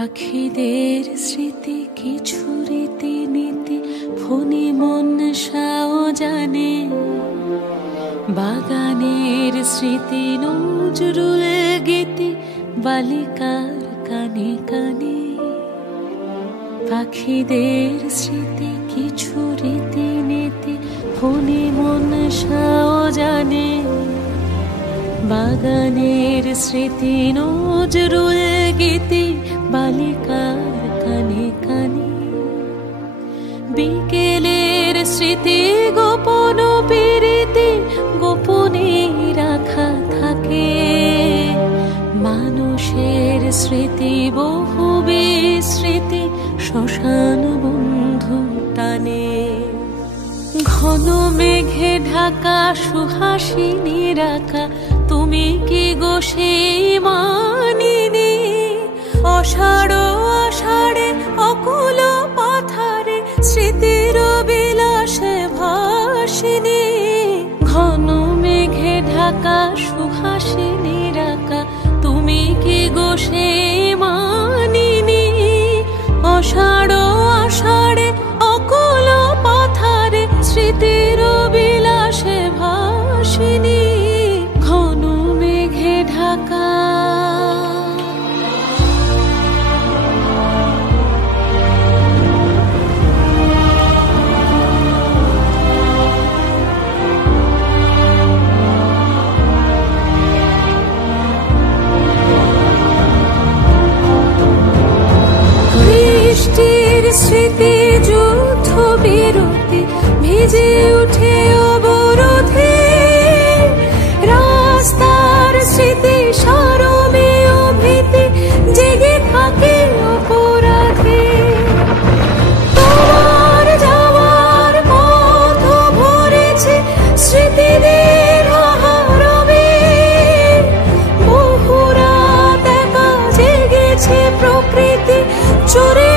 পাখিদের স্মৃতি কিছু রীতি নীতি ফণি মনসাও জানে, বাগানের স্মৃতি নজরুল গীতি বালিকার কানে কানে। পাখিদের স্মৃতি কিছু রীতি নীতি ফণি মনসাও জানে, বাগানের স্মৃতি নজরুল গীতি বালিকার কানে কানে। বিকেলের স্মৃতি গোপন প্রীতি গোপনে রাখা থাকে, মানুষের স্মৃতি বহু বিস্মৃতি শ্মশান বন্ধু টানে। ঘন মেঘে ঢাকা সুহাসিনী রাখা, তুমি কি গো সেই মানিনী? অষাঢ় আষাঢ়ে অকুল পাথারে স্মৃতির বিলাসে ভাসিনী। ঘন মেঘে ঢাকা সুহাসিনী রাখা, তুমি কি গো সেই মানিনী? অষাঢ় আষাঢ়ে অকুল পাথারে স্মৃতির বিলাসে ভাসিনী। ঘন মেঘে ঢাকা। বৃষ্টির স্মৃতি যুদ্ধ বিরতি ভিজে উঠে অবরোধে, রাস্তার স্মৃতি সরমে ভীতি জেগে থাকে অপরাধে। তোমার যাওয়ার পথ ভরেছে স্মৃতিদের আহারবে, বহু রাত একা জেগেছে প্রকৃতি চোরে